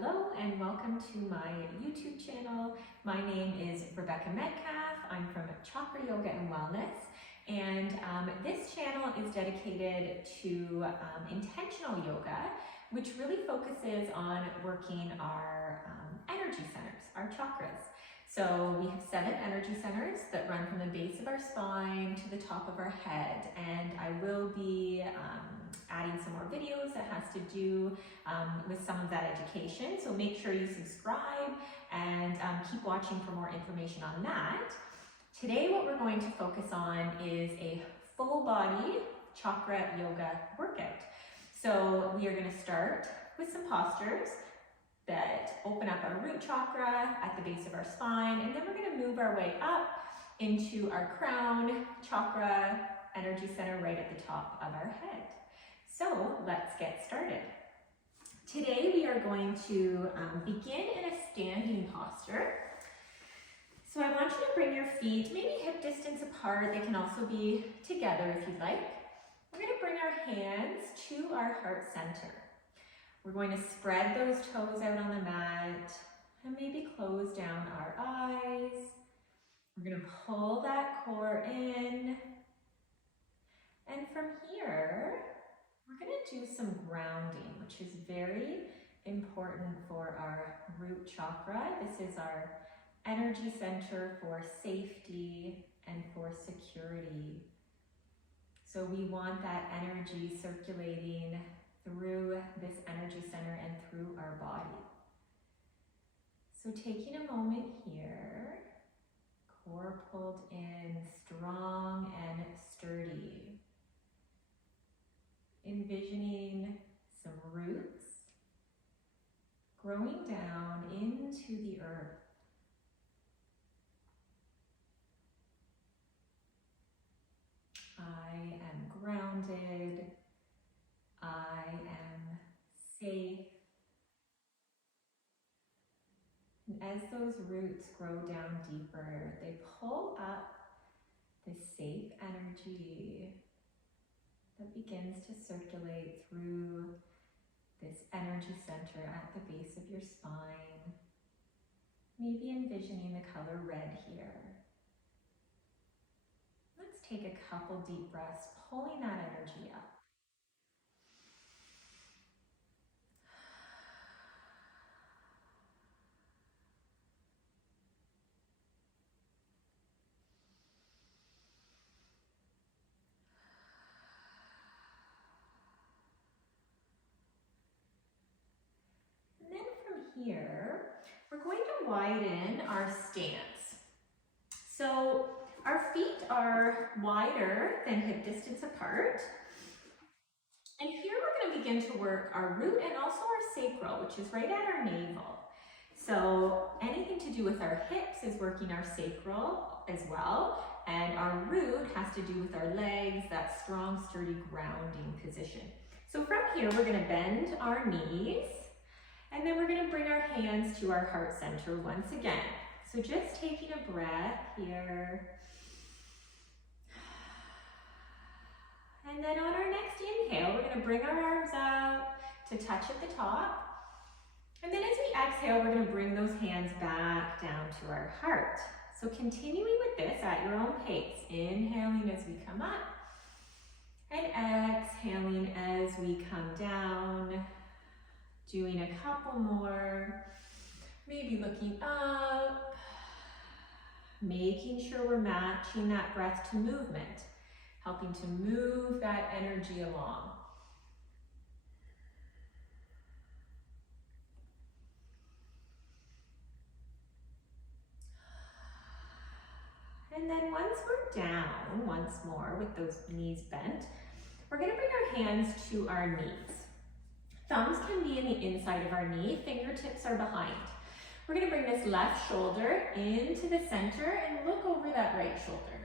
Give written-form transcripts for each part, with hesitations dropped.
Hello and welcome to my YouTube channel. My name is Rebecca Metcalf. I'm from Chakra Yoga and Wellness, and this channel is dedicated to intentional yoga, which really focuses on working our energy centers, our chakras. So we have 7 energy centers that run from the base of our spine to the top of our head, and I will be adding some more videos that has to do with some of that education. So make sure you subscribe and keep watching for more information on that. Today what we're going to focus on is a full body chakra yoga workout. So we are going to start with some postures that open up our root chakra at the base of our spine, and then we're going to move our way up into our crown chakra energy center right at the top of our head. So let's get started. Today we are going to begin in a standing posture. So I want you to bring your feet maybe hip distance apart. They can also be together if you'd like. We're going to bring our hands to our heart center. We're going to spread those toes out on the mat and maybe close down our eyes. We're going to pull that core in. And from here, we're going to do some grounding, which is very important for our root chakra. This is our energy center for safety and for security. So we want that energy circulating through this energy center and through our body. So taking a moment here, core pulled in, strong and sturdy. Envisioning some roots growing down into the earth. I am grounded. I am safe. And as those roots grow down deeper, they pull up this safe energy that begins to circulate through this energy center at the base of your spine. Maybe envisioning the color red here. Let's take a couple deep breaths, pulling that energy up. Here, we're going to widen our stance. So our feet are wider than hip distance apart. And here we're going to begin to work our root and also our sacral, which is right at our navel. So anything to do with our hips is working our sacral as well. And our root has to do with our legs, that strong, sturdy grounding position. So from here, we're going to bend our knees. And then we're going to bring our hands to our heart center once again. So just taking a breath here. And then on our next inhale, we're going to bring our arms up to touch at the top. And then as we exhale, we're going to bring those hands back down to our heart. So continuing with this at your own pace. Inhaling as we come up. And exhaling as we come down. Doing a couple more, maybe looking up, making sure we're matching that breath to movement, helping to move that energy along. And then once we're down, once more with those knees bent, we're going to bring our hands to our knees. Thumbs can be in the inside of our knee, fingertips are behind. We're going to bring this left shoulder into the center and look over that right shoulder.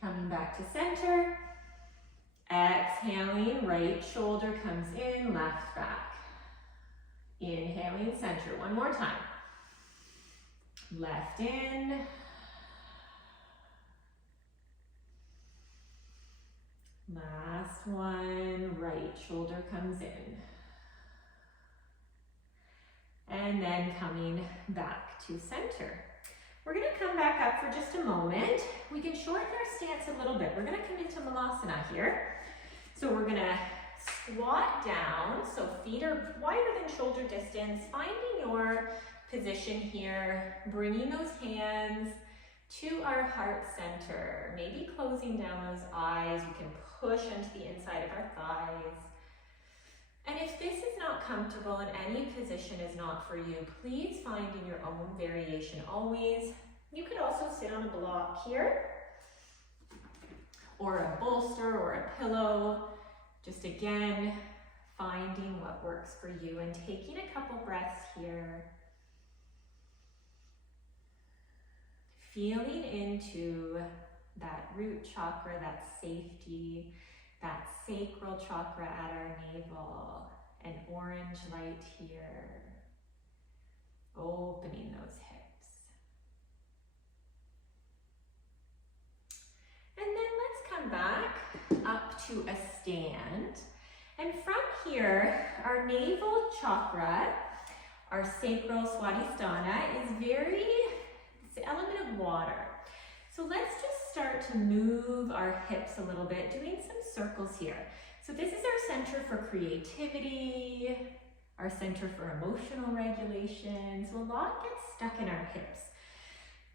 Coming back to center. Exhaling, right shoulder comes in, left back. Inhaling, center. One more time. Left in. Last one, right shoulder comes in. and then coming back to center. We're going to come back up for just a moment. We can shorten our stance a little bit. We're going to come into Malasana here. So we're going to squat down, so feet are wider than shoulder distance, finding your position here, bringing those hands to our heart center, maybe closing down those eyes. We can push into the inside of our thighs. And if this is not comfortable and any position is not for you, please find in your own variation always. You could also sit on a block here, or a bolster or a pillow. Just again, finding what works for you and taking a couple breaths here. Feeling into that root chakra, that safety, that sacral chakra at our navel, an orange light here, opening those hips. And then let's come back up to a stand. And from here, our navel chakra, our sacral swadhisthana, is it's the element of water. So let's just start to move our hips a little bit, doing some circles here. So this is our center for creativity, our center for emotional regulation. So a lot gets stuck in our hips.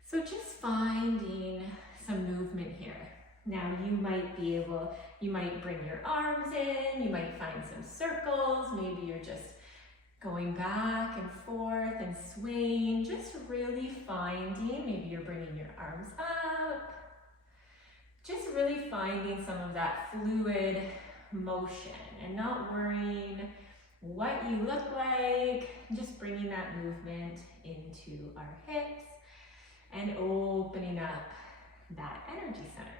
So just finding some movement here. Now you might bring your arms in, you might find some circles, maybe you're just going back and forth and swaying, just really finding, maybe you're bringing your arms up, just really finding some of that fluid motion and not worrying what you look like, just bringing that movement into our hips and opening up that energy center.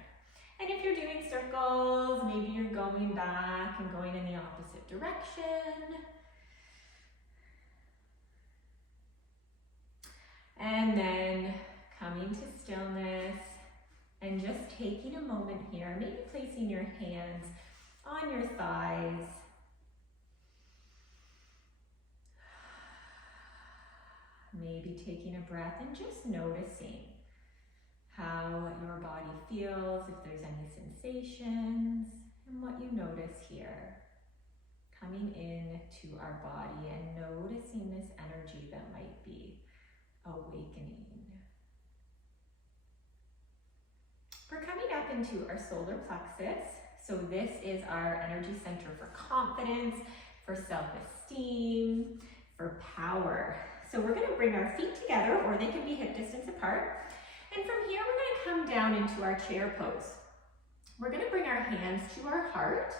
And if you're doing circles, maybe you're going back and going in the opposite direction. And then coming to stillness and just taking a moment here, maybe placing your hands on your thighs. Maybe taking a breath and just noticing how your body feels, if there's any sensations, and what you notice here. Coming into our body and noticing this energy that might be awakening. We're coming up into our solar plexus. So this is our energy center for confidence, for self-esteem, for power. So we're going to bring our feet together, or they can be hip distance apart. And from here, we're going to come down into our chair pose. We're going to bring our hands to our heart.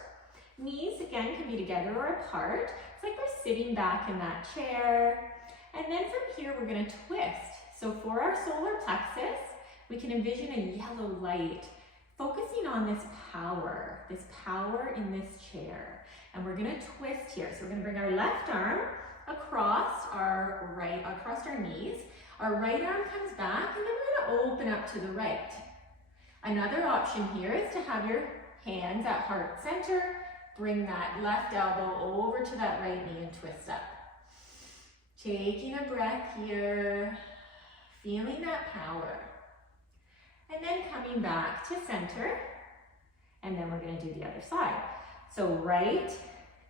Knees, again, can be together or apart. It's like we're sitting back in that chair. And then from here, we're going to twist. So for our solar plexus, we can envision a yellow light focusing on this power in this chair. And we're going to twist here. So we're going to bring our left arm across our knees. Our right arm comes back, and then we're going to open up to the right. Another option here is to have your hands at heart center. Bring that left elbow over to that right knee and twist up. Taking a breath here, feeling that power. And then coming back to center, and then we're going to do the other side. So right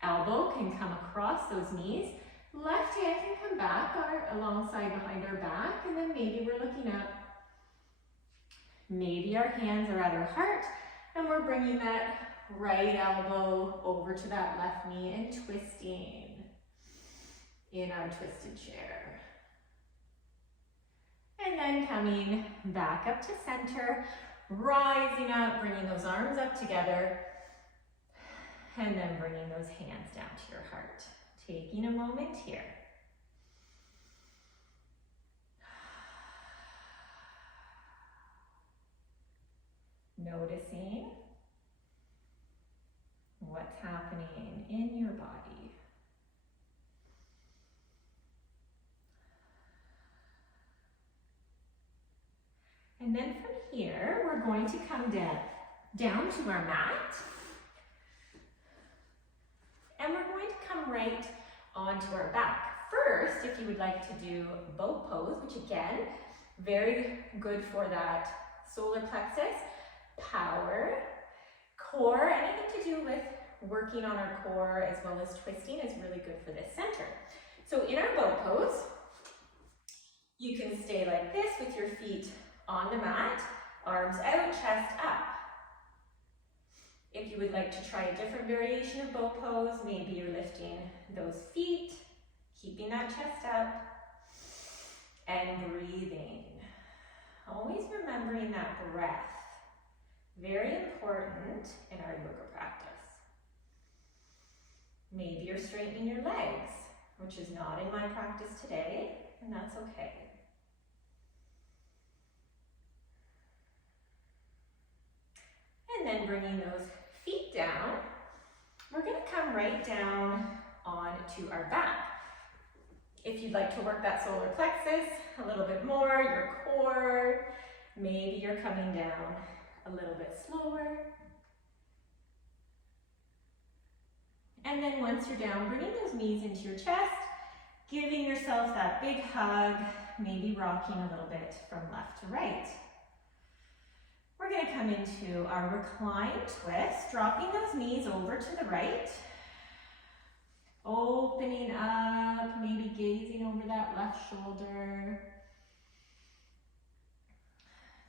elbow can come across those knees, left hand can come back alongside behind our back, and then maybe we're looking up. Maybe our hands are at our heart, and we're bringing that right elbow over to that left knee and twisting in our twisted chair. And then coming back up to center, rising up, bringing those arms up together, and then bringing those hands down to your heart. Taking a moment here. Noticing what's happening in your body. And then from here, we're going to come down to our mat. And we're going to come right onto our back. First, if you would like to do boat pose, which again, very good for that solar plexus, power, core, anything to do with working on our core as well as twisting is really good for this center. So in our boat pose, you can stay like this with your feet on the mat, arms out, chest up. If you would like to try a different variation of boat pose, maybe you're lifting those feet, keeping that chest up, and breathing. Always remembering that breath. Very important in our yoga practice. Maybe you're straightening your legs, which is not in my practice today, and that's okay. And then bringing those feet down, we're going to come right down onto our back. If you'd like to work that solar plexus a little bit more, your core, maybe you're coming down a little bit slower. And then once you're down, bringing those knees into your chest, giving yourself that big hug, maybe rocking a little bit from left to right. We're going to come into our recline twist, dropping those knees over to the right. Opening up, maybe gazing over that left shoulder.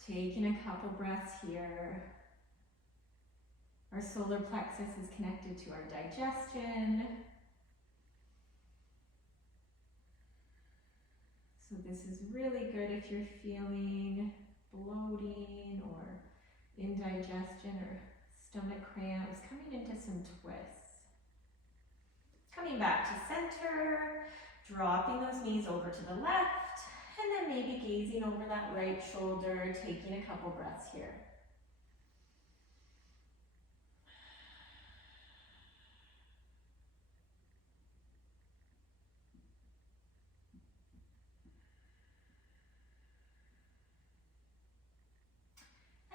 Taking a couple breaths here. Our solar plexus is connected to our digestion. So this is really good if you're feeling bloating or indigestion or stomach cramps, coming into some twists. Coming back to center, dropping those knees over to the left, and then maybe gazing over that right shoulder, taking a couple breaths here.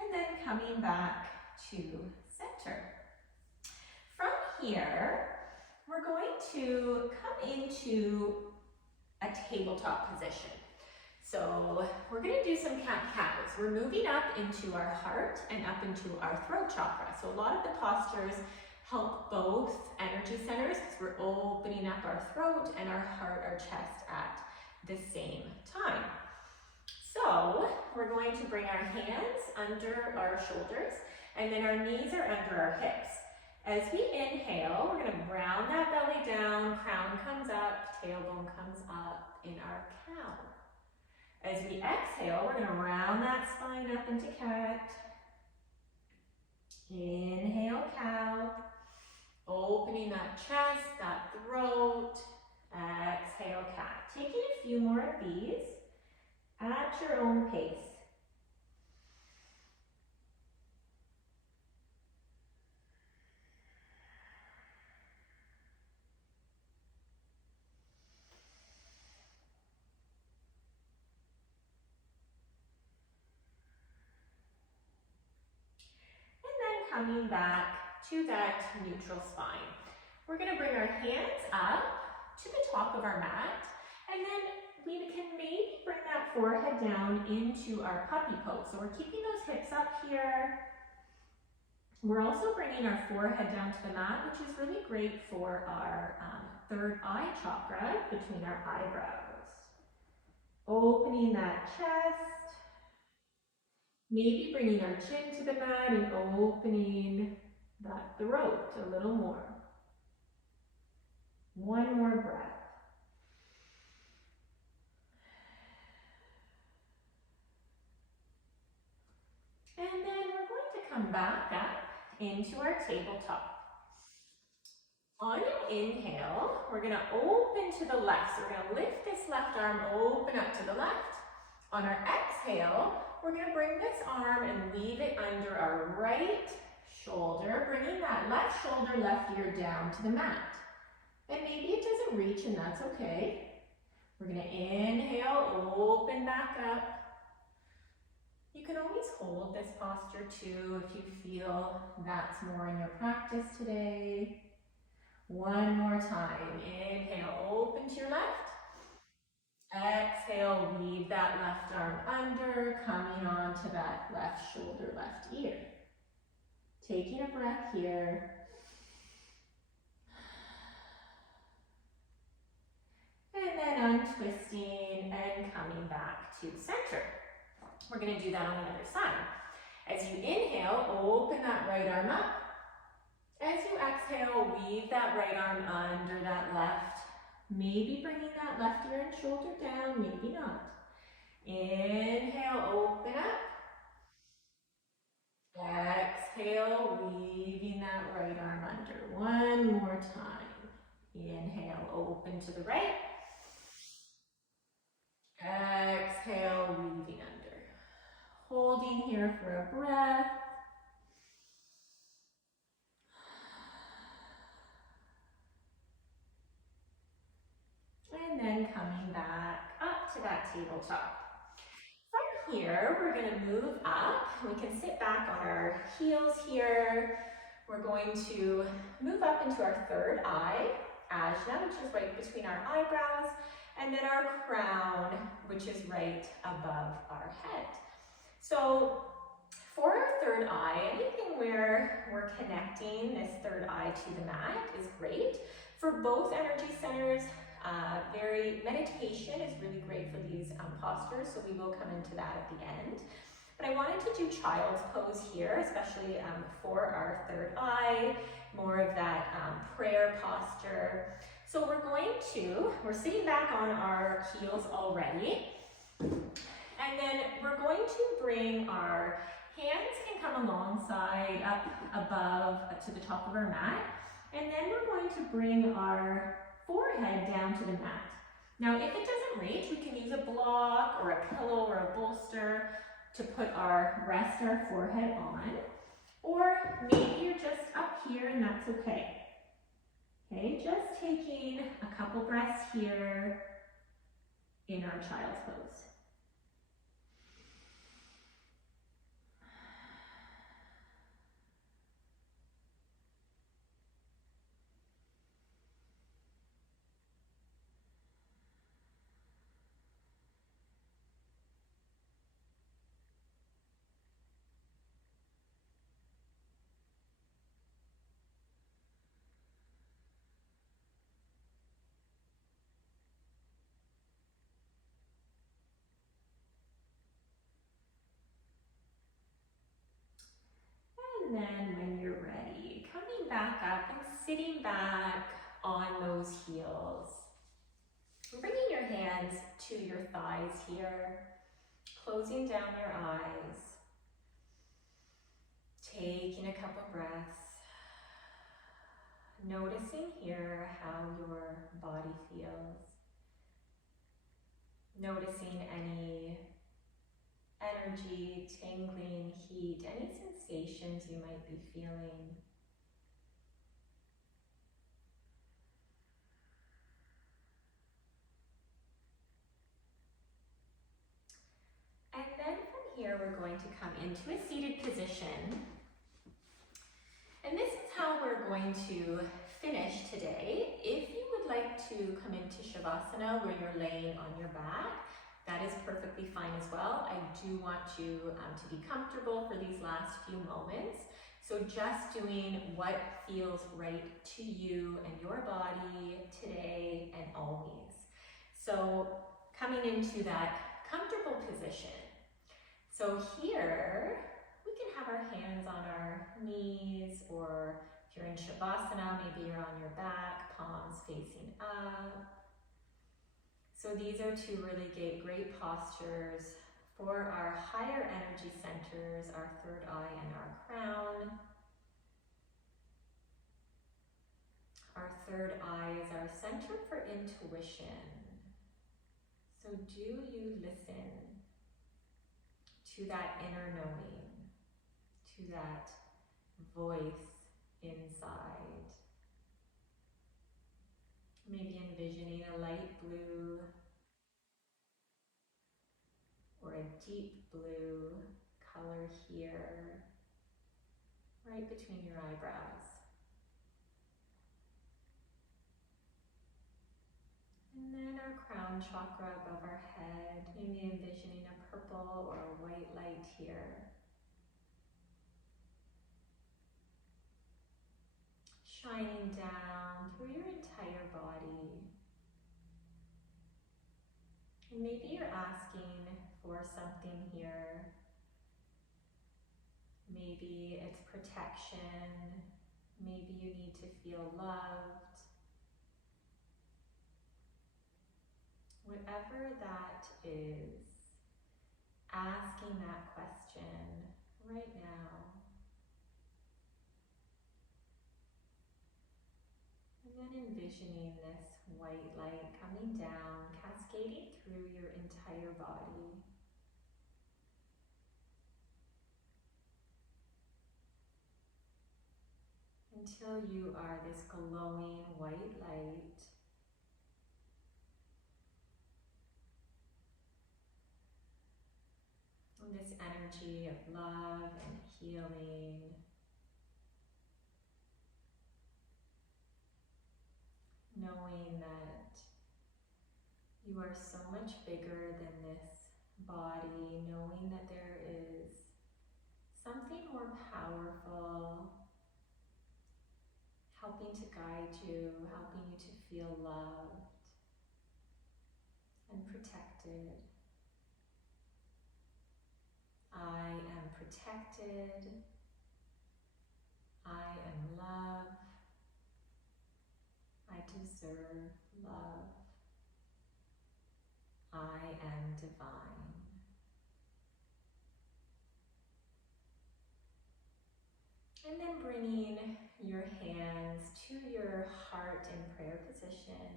And then coming back to center. From here, we're going to come into a tabletop position. So we're going to do some cat-cows. We're moving up into our heart and up into our throat chakra. So a lot of the postures help both energy centers because we're opening up our throat and our heart, our chest at the same time. So we're going to bring our hands under our shoulders and then our knees are under our hips. As we inhale, we're going to round that belly down, crown comes up, tailbone comes up in our cow. As we exhale, we're going to round that spine up into cat. Inhale, cow. Opening that chest, that throat. Exhale, cat. Taking a few more of these at your own pace. Coming back to that neutral spine. We're going to bring our hands up to the top of our mat, and then we can maybe bring that forehead down into our puppy pose. So we're keeping those hips up here. We're also bringing our forehead down to the mat, which is really great for our third eye chakra between our eyebrows. Opening that chest. Maybe bringing our chin to the mat and opening that throat a little more. One more breath. And then we're going to come back up into our tabletop. On an inhale, we're going to open to the left. So we're going to lift this left arm, open up to the left. On our exhale, we're going to bring this arm and leave it under our right shoulder, bringing that left shoulder, left ear down to the mat. And maybe it doesn't reach, and that's okay. We're going to inhale, open back up. You can always hold this posture too if you feel that's more in your practice today. One more time. Inhale, open to your left. exhale, weave that left arm under, coming onto that left shoulder, left ear. Taking a breath here. And then untwisting and coming back to center. We're going to do that on the other side. As you inhale, open that right arm up. As you exhale, weave that right arm under that left. Maybe bringing that left ear and shoulder down, maybe not. Inhale, open up. Exhale, weaving that right arm under. One more time. Inhale, open to the right. Exhale, weaving under. Holding here for a breath. And then coming back up to that tabletop. From here, we're going to move up. We can sit back on our heels here. We're going to move up into our third eye, ajna, which is right between our eyebrows, and then our crown, which is right above our head. So for our third eye, anything where we're connecting this third eye to the mat is great. For both energy centers, meditation is really great for these postures, so we will come into that at the end. But I wanted to do child's pose here, especially for our third eye, more of that prayer posture. So we're sitting back on our heels already, and then we're going to bring our hands can come alongside, up above to the top of our mat, and then we're going to bring our forehead down to the mat. Now, if it doesn't reach, we can use a block or a pillow or a bolster to rest our forehead on. Or maybe you're just up here and that's okay. Okay, just taking a couple breaths here in our child's pose. And then when you're ready, coming back up and sitting back on those heels. Bringing your hands to your thighs here, closing down your eyes, taking a couple breaths, noticing here how your body feels, noticing any energy, tingling, heat, any sensations you might be feeling. And then from here, we're going to come into a seated position. And this is how we're going to finish today. If you would like to come into Shavasana where you're laying on your back, that is perfectly fine as well. I do want you to be comfortable for these last few moments. So just doing what feels right to you and your body today and always. So coming into that comfortable position. So here, we can have our hands on our knees, or if you're in Shavasana, maybe you're on your back, palms facing up. So these are two really great postures for our higher energy centers, our third eye and our crown. Our third eye is our center for intuition. So do you listen to that inner knowing, to that voice inside? Maybe envisioning a light blue or a deep blue color here, right between your eyebrows. And then our crown crown chakra above our head, maybe envisioning a purple or a white light here. Shining down through your entire body. And maybe you're asking for something here. Maybe it's protection. Maybe you need to feel loved. Whatever that is, asking that question right now. And then envisioning this white light coming down, cascading through your entire body. Until you are this glowing white light. And this energy of love and healing. Knowing that you are so much bigger than this body, knowing that there is something more powerful helping to guide you, helping you to feel loved and protected. I am protected. I am love. I deserve love. I am divine. And then bringing your hands to your heart in prayer position.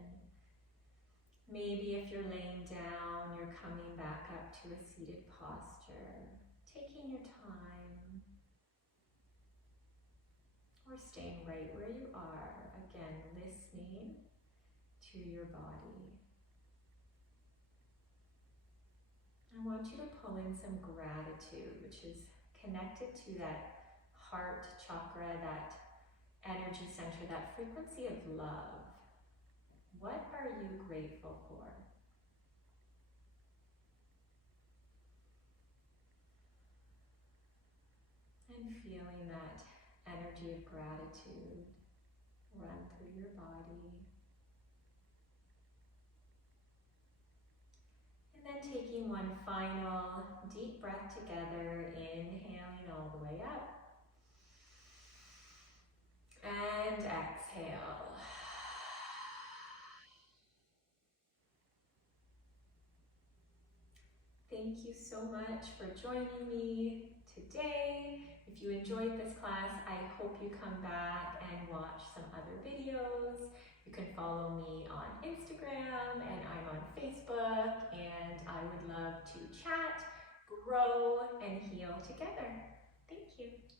Maybe if you're laying down, you're coming back up to a seated posture, taking your time, or staying right where you are, again, listening to your body. I want you to pull in some gratitude, which is connected to that heart chakra, that energy center, that frequency of love. What are you grateful for? And feeling that energy of gratitude run through your body. And then taking one final deep breath together, inhaling all the way up. And exhale. Thank you so much for joining me today. If you enjoyed this class, I hope you come back and watch some other videos. You can follow me on Instagram and I'm on Facebook, and I would love to chat, grow, and heal together. Thank you.